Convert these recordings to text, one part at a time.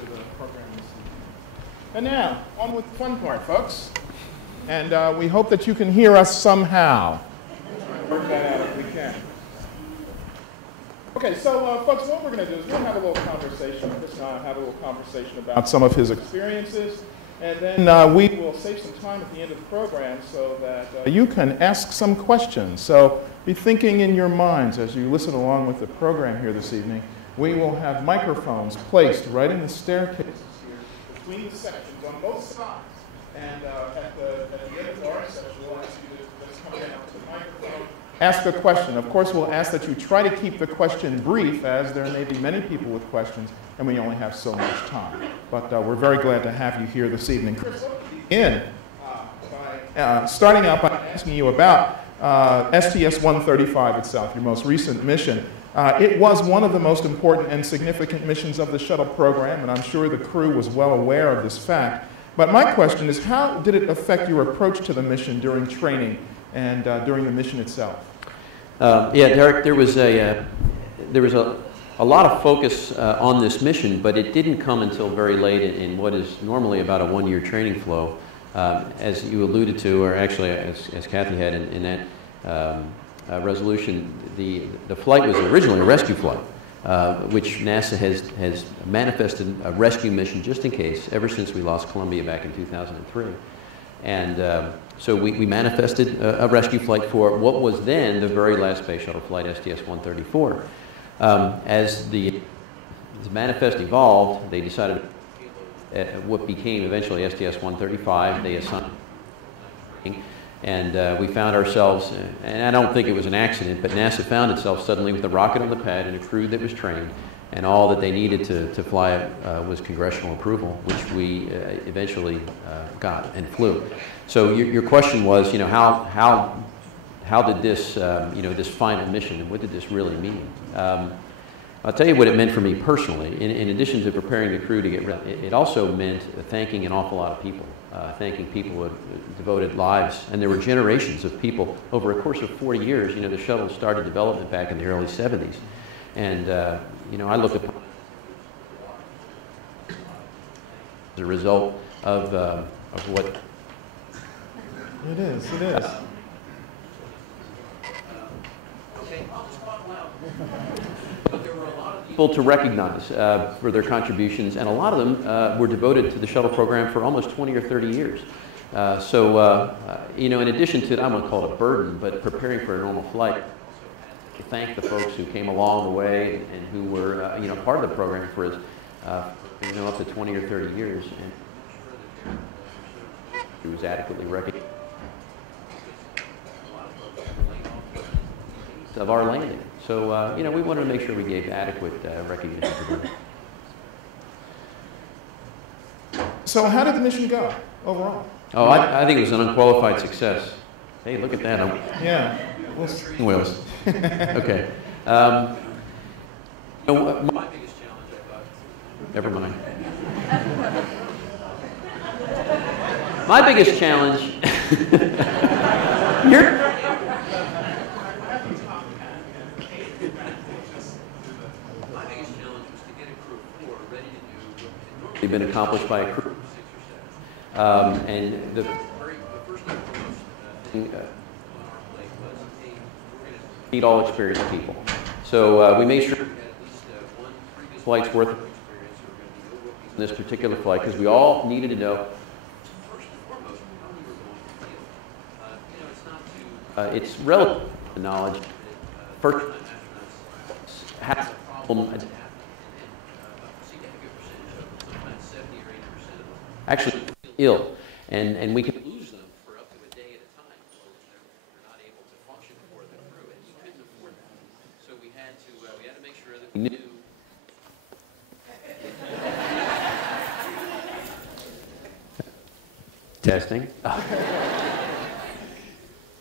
the program this evening. And now, on with the fun part, folks. And we hope that you can hear us somehow. Work that out if we can. Okay, so folks, what we're going to do is we'll have a little conversation. Chris and I will have a little conversation about some of his experiences. And then we will save some time at the end of the program so that you can ask some questions. So be thinking in your minds as you listen along with the program here this evening. We will have microphones placed right in the staircases here between the sections on both sides. And at the end of our session, we'll ask you to just come down to the microphone, ask a question. Of course, we'll ask that you try to keep the question brief, as there may be many people with questions, and we only have so much time. But we're very glad to have you here this evening. Chris, starting out by asking you about STS-135 itself, your most recent mission. It was one of the most important and significant missions of the shuttle program, and I'm sure the crew was well aware of this fact. But my question is, how did it affect your approach to the mission during training and during the mission itself? Yeah, Derrick, there was a lot of focus on this mission, but it didn't come until very late in what is normally about a one-year training flow. As you alluded to, or actually as Kathy had in that resolution, the flight was originally a rescue flight, which NASA has manifested a rescue mission just in case ever since we lost Columbia back in 2003. And so we manifested a rescue flight for what was then the very last space shuttle flight, STS-134. As the manifest evolved, they decided what became eventually STS-135. They assigned, and we found ourselves, and I don't think it was an accident, but NASA found itself suddenly with a rocket on the pad and a crew that was trained, and all that they needed to fly it was congressional approval, which we eventually got and flew. So your question was, you know, how did this, you know, this final mission, and what did this really mean? I'll tell you what it meant for me personally. In addition to preparing the crew to get ready, it also meant thanking an awful lot of people, thanking people who had devoted lives. And there were generations of people over a course of 40 years. You know, the shuttle started development back in the early 70s. And, you know, I look at the result of what... It is, it is. But there were a lot of people to recognize for their contributions, and a lot of them were devoted to the shuttle program for almost 20 or 30 years. You know, in addition to, I won't call it a burden, but preparing for a normal flight, to thank the folks who came along the way and who were, you know, part of the program for, you know, up to 20 or 30 years, and it was adequately recognized of our landing. So, you know, we wanted to make sure we gave adequate recognition to them. So how did the mission go overall? Oh, I think it was an unqualified success. Hey, look at that. Yeah. Wheels. Okay. You know, my biggest challenge, I thought... Never mind. My biggest challenge... been accomplished by a crew. And the first thing meet all experienced people. So we made sure we had at least one previous flight's worth of experience in this particular flight, because we all needed to know, first and foremost, how we were going to feel. You know, it's not too... it's relative to knowledge. First time astronauts have a problem actually ill, and we can lose them for up to a day at a time. They're not able to function for the crew, and we couldn't afford that. So we had to make sure that we knew. Testing.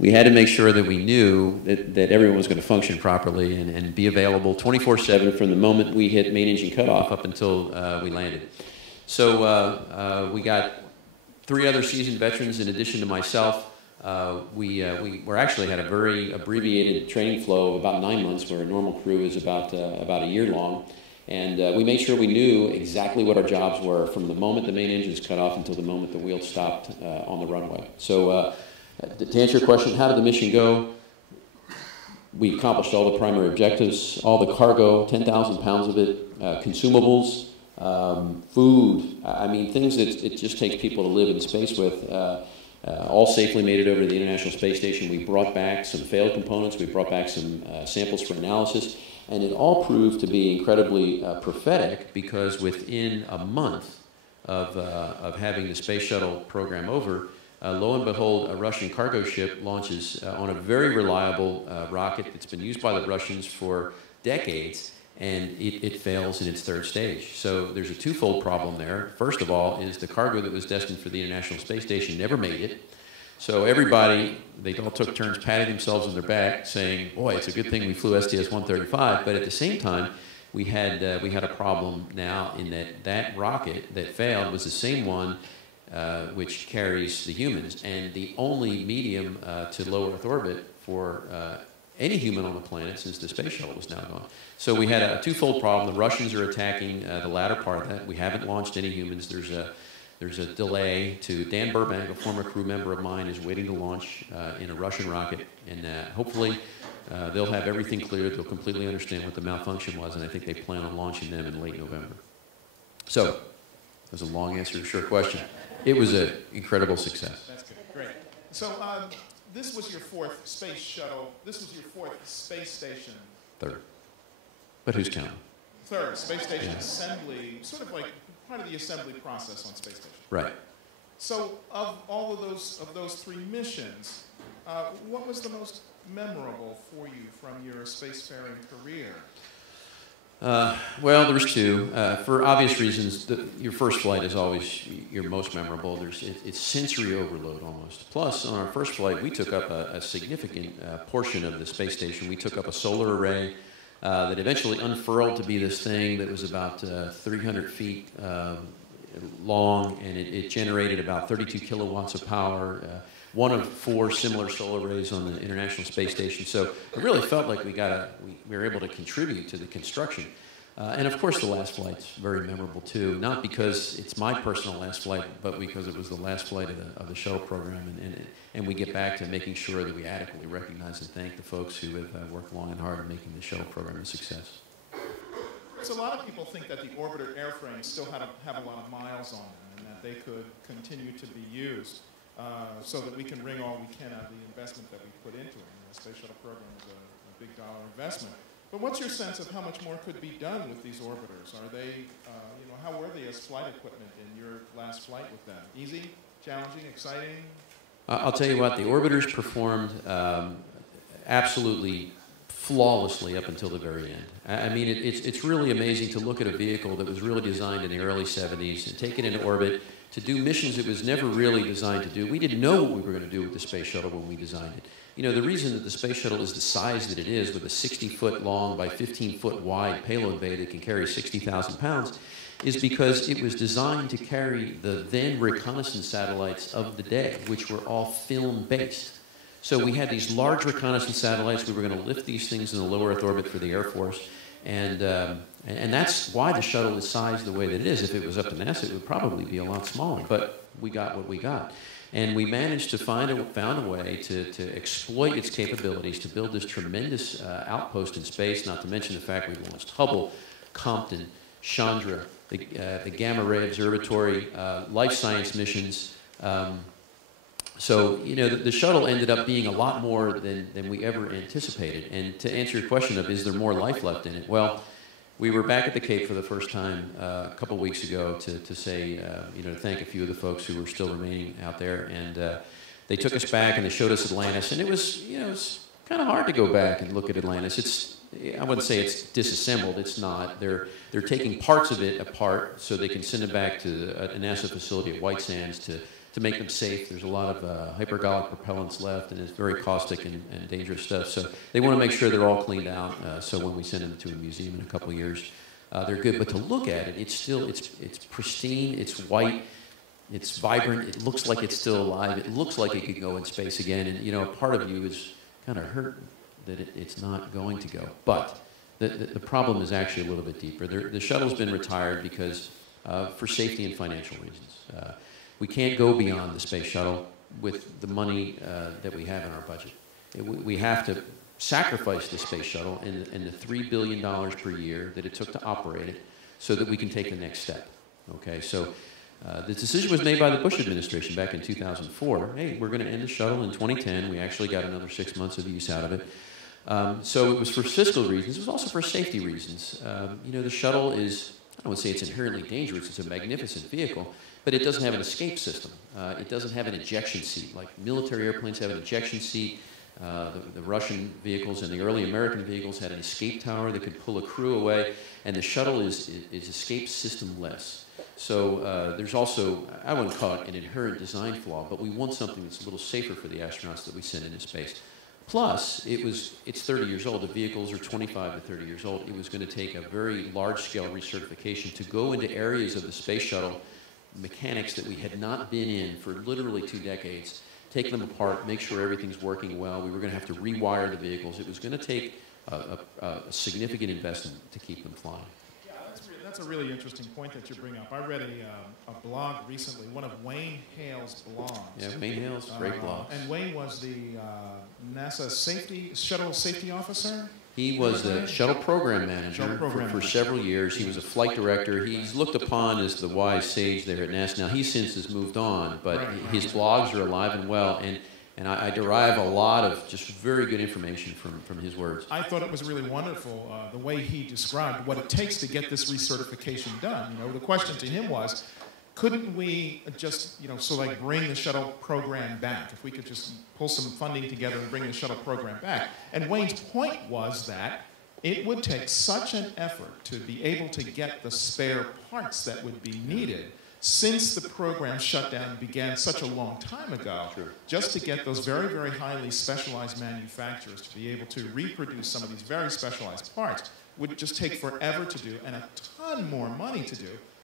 We had to make sure that we knew that everyone was going to function properly and be available 24/7 from the moment we hit main engine cutoff up until we landed. So we got 3 other seasoned veterans in addition to myself. We actually had a very abbreviated training flow of about 9 months, where a normal crew is about a year long. And we made sure we knew exactly what our jobs were from the moment the main engines cut off until the moment the wheels stopped on the runway. So to answer your question, how did the mission go? We accomplished all the primary objectives, all the cargo, 10,000 pounds of it, consumables, food, I mean, things that it just takes people to live in space with. All safely made it over to the International Space Station. We brought back some failed components. We brought back some samples for analysis. And it all proved to be incredibly prophetic, because within a month of having the space shuttle program over, lo and behold, a Russian cargo ship launches on a very reliable rocket that's been used by the Russians for decades, and it fails in its third stage. So there's a twofold problem there. First of all is the cargo that was destined for the International Space Station never made it. So everybody, they all took turns patting themselves on their back, saying, boy, it's a good thing we flew STS-135, but at the same time, we had a problem now in that rocket that failed was the same one which carries the humans, and the only medium to low Earth orbit for any human on the planet, since the space shuttle was now gone. So we had a twofold problem. The Russians are attacking the latter part of that. We haven't launched any humans. There's a delay to Dan Burbank, a former crew member of mine, is waiting to launch in a Russian rocket, and hopefully they'll have everything cleared. They'll completely understand what the malfunction was, and I think they plan on launching them in late November. So that was a long answer to a short question. It was an incredible success. That's good. Great. So this was your fourth space shuttle. This was your fourth space station. Third. But who's counting? Third. Space station assembly, sort of like part of the assembly process on space station. Right. So of all of those three missions, what was the most memorable for you from your spacefaring career? Well, there's two. For obvious reasons, your first flight is always your most memorable. It's sensory overload almost. Plus, on our first flight, we took up a significant portion of the space station. We took up a solar array that eventually unfurled to be this thing that was about 300 feet long, and it generated about 32 kilowatts of power. One of 4 similar solar arrays on the International Space Station. So it really felt like we were able to contribute to the construction. And of course the last flight's very memorable too, not because it's my personal last flight, but because it was the last flight of the shuttle program, and we get back to making sure that we adequately recognize and thank the folks who have worked long and hard in making the shuttle program a success. So a lot of people think that the orbiter airframes still have a lot of miles on them, and that they could continue to be used. So that we can wring all we can out of the investment that we put into it. The space shuttle program is a big dollar investment. But what's your sense of how much more could be done with these orbiters? Are they, how were they as flight equipment in your last flight with them? Easy, challenging, exciting? I'll tell you what, the orbiters performed absolutely flawlessly up until the very end. I mean, it's really amazing to look at a vehicle that was really designed in the early 70s and take it into orbit to do missions it was never really designed to do. We didn't know what we were going to do with the space shuttle when we designed it. You know, the reason that the space shuttle is the size that it is, with a 60-foot long by 15-foot wide payload bay that can carry 60,000 pounds, is because it was designed to carry the then reconnaissance satellites of the day, which were all film-based. So we had these large reconnaissance satellites. We were going to lift these things in the low Earth orbit for the Air Force. And that's why the shuttle is sized the way that it is. If it was up to NASA, it would probably be a lot smaller. But we got what we got. And we managed to found a way to exploit its capabilities, to build this tremendous outpost in space, not to mention the fact we launched Hubble, Compton, Chandra, the Gamma Ray Observatory, life science missions. So, you know, the shuttle ended up being a lot more than we ever anticipated. And to answer your question of, is there more life left in it? Well, we were back at the Cape for the first time a couple weeks ago to say, to thank a few of the folks who were still remaining out there. And they took us back and they showed us Atlantis. And it was, it's kind of hard to go back and look at Atlantis. I wouldn't say it's disassembled. It's not. They're taking parts of it apart so they can send it back to a NASA facility at White Sands to make them safe. There's a lot of hypergolic propellants left, and it's very caustic and dangerous stuff. So they want to make sure they're all cleaned out, so when we send them to a museum in a couple of years, they're good. But to look at it, it's pristine, it's white, it's vibrant, it looks like it's still alive, it looks like it could go in space again. And, part of you is kind of hurt that it's not going to go. But the problem is actually a little bit deeper. The shuttle's been retired because for safety and financial reasons. We can't go beyond the space shuttle with the money that we have in our budget. We have to sacrifice the space shuttle and the $3 billion per year that it took to operate it so that we can take the next step. Okay, so the decision was made by the Bush administration back in 2004. Hey, we're going to end the shuttle in 2010. We actually got another 6 months of use out of it. So it was for fiscal reasons. It was also for safety reasons. You know, the shuttle is, I don't want to say it's inherently dangerous. It's a magnificent vehicle, but it doesn't have an escape system. It doesn't have an ejection seat. Like military airplanes have an ejection seat. The Russian vehicles and the early American vehicles had an escape tower that could pull a crew away, and the shuttle is escape system-less. So there's also, I wouldn't call it an inherent design flaw, but we want something that's a little safer for the astronauts that we send into space. Plus, it's 30 years old. The vehicles are 25 to 30 years old. It was going to take a very large-scale recertification to go into areas of the space shuttle, mechanics that we had not been in for literally 2 decades, take them apart, make sure everything's working well. We were going to have to rewire the vehicles. It was going to take a significant investment to keep them flying. Yeah, that's a really interesting point that you bring up. I read a blog recently, one of Wayne Hale's blogs. Yeah, Wayne Hale's great blog. And Wayne was the NASA shuttle safety officer? He was the shuttle program manager for several years. He was a flight director. He's looked upon as the wise sage there at NASA. Now, he since has moved on, but his blogs are alive and well, and I derive a lot of just very good information from his words. I thought it was really wonderful the way he described what it takes to get this recertification done. You know, the question to him was, couldn't we just, bring the shuttle program back? If we could just pull some funding together and bring the shuttle program back. And Wayne's point was that it would take such an effort to be able to get the spare parts that would be needed since the program shutdown began such a long time ago, just to get those very, very highly specialized manufacturers to be able to reproduce some of these very specialized parts would just take forever to do and a ton more money to do